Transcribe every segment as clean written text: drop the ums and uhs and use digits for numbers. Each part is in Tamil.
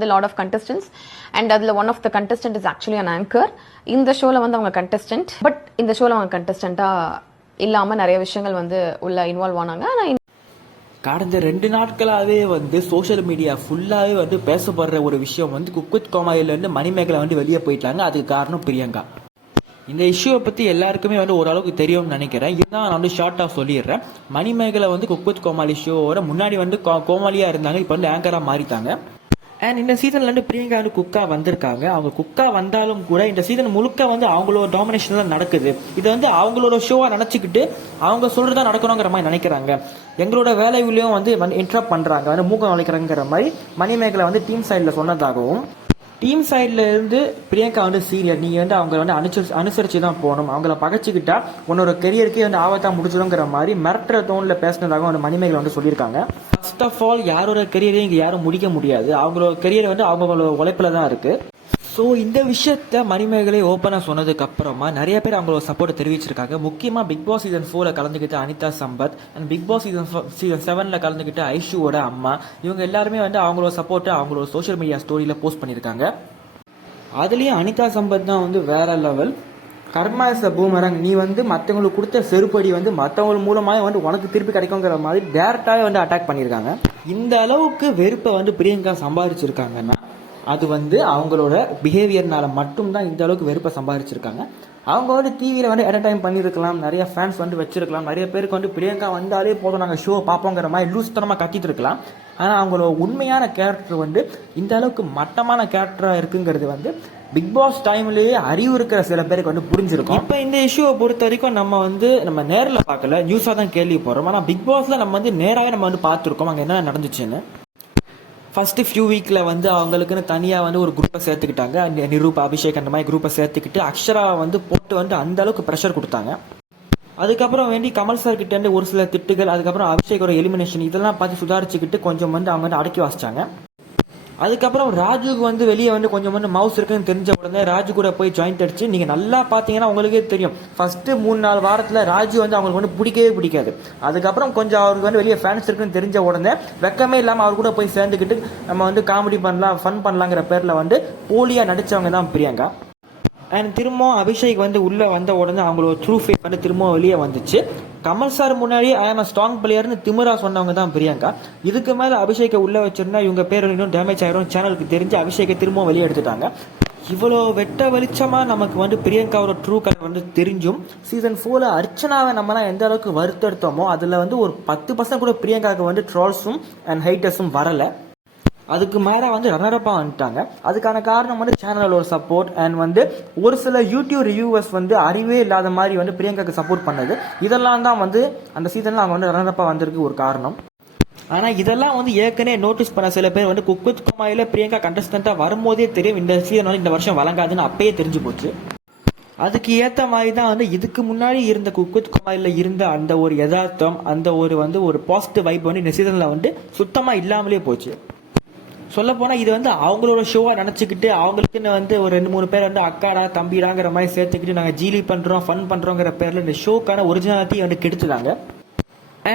a lot of contestants and அதுல one of the contestant is actually an anchor. இந்த ஷோல வந்து அவங்க contestant, but இந்த ஷோல அவங்க contestant-ஆ இல்லாம நிறைய விஷயங்கள் வந்து உள்ள இன்வால்வ் ஆனாங்க. கடந்த 2 நாட்களாகவே வந்து சோஷியல் மீடியா ஃபுல்லாகவே வந்து பேசப்படுற ஒரு விஷயம் வந்து குக் வித் கோமாளிலேருந்து மணிமேகலை வந்து வெளியே போயிட்டாங்க. அதுக்கு காரணம் பிரியங்கா. இந்த இஷ்யூவை பற்றி எல்லாருக்குமே வந்து ஓரளவுக்கு தெரியும்னு நினைக்கிறேன். இதுதான் நான் வந்து ஷார்ட்டாக சொல்லிடுறேன். மணிமேகலை வந்து குக் வித் கோமாளி ஷோவோட முன்னாடி வந்து கோமாளியாக இருந்தாங்க, இப்போ வந்து ஆங்கராக மாறிட்டாங்க. அண்ட் இந்த சீசன்ல வந்து பிரியங்கா வந்து குக்கா வந்திருக்காங்க. அவங்க குக்கா வந்தாலும் கூட இந்த சீசன் முழுக்க வந்து அவங்களோட டாமினேஷன் தான் நடக்குது. இது வந்து அவங்களோட ஷோவா நினைச்சுக்கிட்டு அவங்க சொல்றதா நடக்கணுங்கிற மாதிரி நினைக்கிறாங்க. எங்களோட வேலையிலையும் வந்து இன்டரப்ட் பண்றாங்க, வந்து மூக்கம் நுழைக்கிறாங்கிற மாதிரி மணிமேகலை வந்து டீம் சைடில் சொன்னதாகவும், டீம் சைடில் இருந்து பிரியங்கா வந்து சீரியர், நீங்கள் வந்து அவங்கள வந்து அனுசரித்து தான் போகணும், அவங்கள பகைச்சிக்கிட்டா உன்னோட கெரியருக்கே வந்து ஆபத்தாக முடிச்சிடுங்கிற மாதிரி மிரட்டுற தோணில் பேசினதாகவும் வந்து மணிமேகலை வந்து சொல்லியிருக்காங்க. ஃபர்ஸ்ட் ஆஃப் ஆல் யாரோட கெரியரையும் இங்கே யாரும் முடிக்க முடியாது. அவங்களோட கெரியர் வந்து அவங்களோட உழைப்பில் தான் இருக்குது. ஸோ இந்த விஷயத்த மணிமேகலை ஓப்பனாக சொன்னதுக்கு அப்புறமா நிறைய பேர் அவங்களோட சப்போர்ட்டை தெரிவிச்சிருக்காங்க. முக்கியமாக பிக் பாஸ் சீசன் 4 கலந்துக்கிட்ட Anitha Sampath and Bigg Boss season 7 கலந்துக்கிட்ட ஐஷுவோட அம்மா, இவங்க எல்லாருமே வந்து அவங்களோட சப்போர்ட்டை அவங்களோட சோஷியல் மீடியா ஸ்டோரியில் போஸ்ட் பண்ணியிருக்காங்க. அதுலேயும் அனிதா சம்பத் தான் வந்து வேற லெவல். கர்மா இஸ் அ பூமரங், நீ வந்து மற்றவங்களுக்கு கொடுத்த செருப்படி வந்து மற்றவங்க மூலமாக வந்து உனக்கு திருப்பி கிடைக்குங்கிற மாதிரி டேரக்டாகவே வந்து அட்டாக் பண்ணியிருக்காங்க. இந்த அளவுக்கு வெறுப்பை வந்து பிரியங்கா சம்பாதிச்சிருக்காங்கன்னா அது வந்து அவங்களோட பிஹேவியர்னால மட்டும்தான் இந்த அளவுக்கு வெறுப்பை சம்பாதிச்சிருக்காங்க. அவங்க வந்து டிவியில் வந்து என்டர்டைன் பண்ணியிருக்கலாம், நிறைய ஃபேன்ஸ் வந்து வச்சிருக்கலாம், நிறைய பேருக்கு வந்து பிரியங்கா வந்தாலே போதும் நாங்கள் ஷோ பார்ப்போங்கிற மாதிரி லூஸ்தனமாக கட்டிட்டு இருக்கலாம். ஆனால் அவங்களோட உண்மையான கேரக்டர் வந்து இந்த அளவுக்கு மட்டமான கேரக்டராக இருக்குங்கிறது வந்து பிக் பாஸ் டைம்லேயே அறிவு இருக்கிற சில பேருக்கு வந்து புரிஞ்சிருக்கும். இப்போ இந்த இஷ்யூவை பொறுத்த வரைக்கும் நம்ம நேரில் பார்க்கல, நியூஸாக தான் கேள்விப்படுறோம். ஆனால் பிக் பாஸில் நம்ம வந்து நேராகவே நம்ம வந்து பார்த்துருக்கோம் அங்கே என்ன நடந்துச்சுன்னு. ஃபஸ்ட்டு ஃபியூ வீக்கில் வந்து அவங்களுக்குன்னு தனியாக வந்து ஒரு குரூப்பை சேர்த்துக்கிட்டாங்க. நிரூப், அபிஷேக் அந்த மாதிரி குரூப்பை சேர்த்துக்கிட்டு அக்ஷராவை வந்து போட்டு வந்து அந்த அளவுக்கு ப்ரெஷர் கொடுத்தாங்க. அதுக்கப்புறம் வேண்டி கமல் சார் கிட்டேருந்து ஒரு சில திட்டுகள், அதுக்கப்புறம் அபிஷேக்கோட எலிமினேஷன், இதெல்லாம் பார்த்து சுதாரிச்சுக்கிட்டு கொஞ்சம் வந்து அவங்க வந்து அடக்கி வச்சிட்டாங்க. அதுக்கப்புறம் ராஜுக்கு வந்து வெளியே வந்து கொஞ்சம் வந்து மவுஸ் இருக்குன்னு தெரிஞ்ச உடனே ராஜு கூட போய் ஜாயிண்ட் அடிச்சு, நீங்கள் நல்லா பார்த்தீங்கன்னா உங்களுக்கே தெரியும், ஃபஸ்ட்டு 3-4 வாரத்தில் ராஜு வந்து அவங்களுக்கு வந்து பிடிக்கவே பிடிக்காது. அதுக்கப்புறம் கொஞ்சம் அவருக்கு வந்து வெளியே ஃபேன்ஸ் இருக்குன்னு தெரிஞ்ச உடனே வெக்கமே இல்லாமல் அவர் கூட போய் சேர்ந்துக்கிட்டு நம்ம வந்து காமெடி பண்ணலாம், ஃபன் பண்ணலாங்கிற பேரில் வந்து போலியாக நடித்தவங்க தான் பிரியங்கா. அண்ட் திரும்பவும் அபிஷேக் வந்து உள்ளே வந்த உடனே அவங்களோட ட்ரூ ஃபேஸ் வந்து திரும்பவும் வெளியே வந்துச்சு. கமல் சார் முன்னாடியே ஐ ஆம் அ ஸ்ட்ராங் பிளேயர்னு திமிரா சொன்னவங்க தான் பிரியங்கா. இதுக்கு மேலே அபிஷேக்கை உள்ளே வச்சிருந்தா இவங்க பேர் இன்னும் டேமேஜ் ஆயிரும் சேனலுக்கு தெரிஞ்சு அபிஷேக்கை திரும்பவும் வெளியே எடுத்துட்டாங்க. இவ்வளோ வெட்ட வெளிச்சமாக நமக்கு வந்து பிரியங்காவோட ட்ரூ கலர் வந்து தெரிஞ்சும் சீசன் 4 அர்ச்சனாவை நம்மலாம் எந்த அளவுக்கு வருத்தெடுத்தோமோ அதில் வந்து ஒரு 10% கூட பிரியங்காவுக்கு வந்து ட்ரால்ஸும் அண்ட் ஹைட்டர்ஸும் வரலை. அதுக்கு மேலே வந்து ரன்னரப்பாக வந்துட்டாங்க. அதுக்கான காரணம் வந்து சேனலோட சப்போர்ட் அண்ட் வந்து ஒரு சில யூடியூப் ரிவ்யூவர்ஸ் வந்து அறிவே இல்லாத மாதிரி வந்து பிரியங்காக்கு சப்போர்ட் பண்ணது. இதெல்லாம் தான் வந்து அந்த சீசனில் அவங்க வந்து ரன்னரப்பாக வந்திருக்கு ஒரு காரணம். ஆனால் இதெல்லாம் வந்து ஏற்கனவே நோட்டீஸ் பண்ண சில பேர் வந்து குக் வித் கோமாளியில் பிரியங்கா கண்டஸ்டண்ட்டாக வரும்போதே தெரியும் இந்த சீசன் வந்து இந்த வருஷம் வழங்காதுன்னு அப்பயே தெரிஞ்சு போச்சு. அதுக்கு ஏற்ற மாதிரி தான் வந்து இதுக்கு முன்னாடி இருந்த குக் வித் கோமாளியில் இருந்த அந்த ஒரு யதார்த்தம், அந்த ஒரு பாசிட்டிவ் வைப் வந்து இந்த சீசனில் வந்து சுத்தமாக இல்லாமலே போச்சு. சொல்லப்போனால் இது வந்து அவங்களோட ஷோவாக நினச்சிக்கிட்டு அவங்களுக்குன்னு வந்து ஒரு 2-3 பேர் வந்து அக்காடா தம்பிடாங்கிற மாதிரி சேர்த்துக்கிட்டு நாங்கள் ஜீலி பண்ணுறோம் ஃபன் பண்ணுறோங்கிற பேரில் இந்த ஷோக்கான ஒரிஜினாலிட்டி வந்து கெடுத்துட்டாங்க.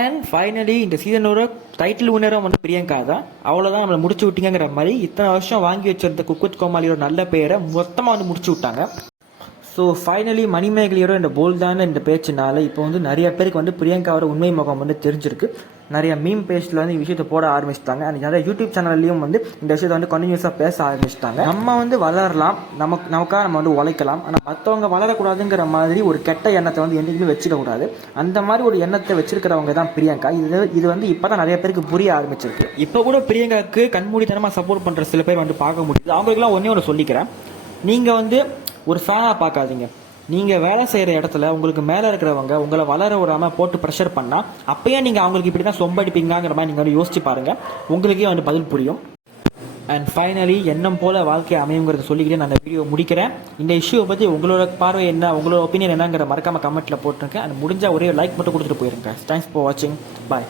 அண்ட் ஃபைனலி இந்த சீசனோட டைட்டில் வின்னரும் வந்து பிரியங்கா தான். அவ்வளோதான் நம்மளை முடிச்சு விட்டீங்கிற மாதிரி இத்தனை வருஷம் வாங்கி வச்சிருந்த குக் வித் கோமாளியோட நல்ல பேரை மொத்தமாக வந்து முடிச்சு விட்டாங்க. ஸோ ஃபைனலி மணிமேகலையோட இந்த போல்டான இந்த பேச்சுனால இப்போ வந்து நிறைய பேருக்கு வந்து பிரியங்காவோட உண்மை முகம் வந்து தெரிஞ்சிருக்கு. நிறைய மீம் பேஜில் வந்து இந்த விஷயத்தை போட ஆரம்பிச்சிட்டாங்க. அண்ட் நிறைய யூடியூப் சேனல்லையும் வந்து இந்த விஷயத்தை வந்து கண்டினியூஸாக பேச ஆரம்பிச்சிட்டாங்க. நம்ம வந்து வளரலாம், நமக்காக நம்ம வந்து உழைக்கலாம், ஆனால் மற்றவங்க வளரக்கூடாதுங்கிற மாதிரி ஒரு கெட்ட எண்ணத்தை வந்து என்றைக்குமே வச்சுக்கக்கூடாது. அந்த மாதிரி ஒரு எண்ணத்தை வச்சிருக்கிறவங்க தான் பிரியங்கா. இது வந்து இப்போ தான் நிறைய பேருக்கு புரிய ஆரம்பிச்சிருக்கு. இப்போ கூட பிரியங்காவுக்கு கண்மூடித்தனமாக சப்போர்ட் பண்ணுற சில பேர் வந்து பார்க்க முடியுது. அவங்களுக்குலாம் ஒன்று சொல்லிக்கிறேன், நீங்கள் வந்து ஒரு ஃபேனாக பார்க்காதீங்க. நீங்கள் வேலை செய்கிற இடத்துல உங்களுக்கு மேலே இருக்கிறவங்க உங்களை வளர விடாமல் போட்டு ப்ரெஷர் பண்ணால் அப்பயே நீங்கள் அவங்களுக்கு இப்படி தான் சொம்படிப்பீங்கிற மாதிரி நீங்கள் வந்து யோசிச்சு பாருங்கள், உங்களுக்கே வந்து பதில் புரியும். அண்ட் ஃபைனலி எண்ணம் போல வாழ்க்கை அமையுங்கிறத சொல்லிக்கிட்டு நான் அந்த வீடியோ முடிக்கிறேன். இந்த இஷ்யூவை பற்றி உங்களோட பார்வை என்ன, உங்களோட ஒப்பீனியன் என்னங்கிற மறக்காமல் கமெண்ட்டில் போட்டிருக்கேன். அண்ட் முடிஞ்சால் ஒரே லைக் மட்டும் கொடுத்துட்டு போயிருங்க. தேங்க்ஸ் ஃபார் வாட்சிங். பாய்.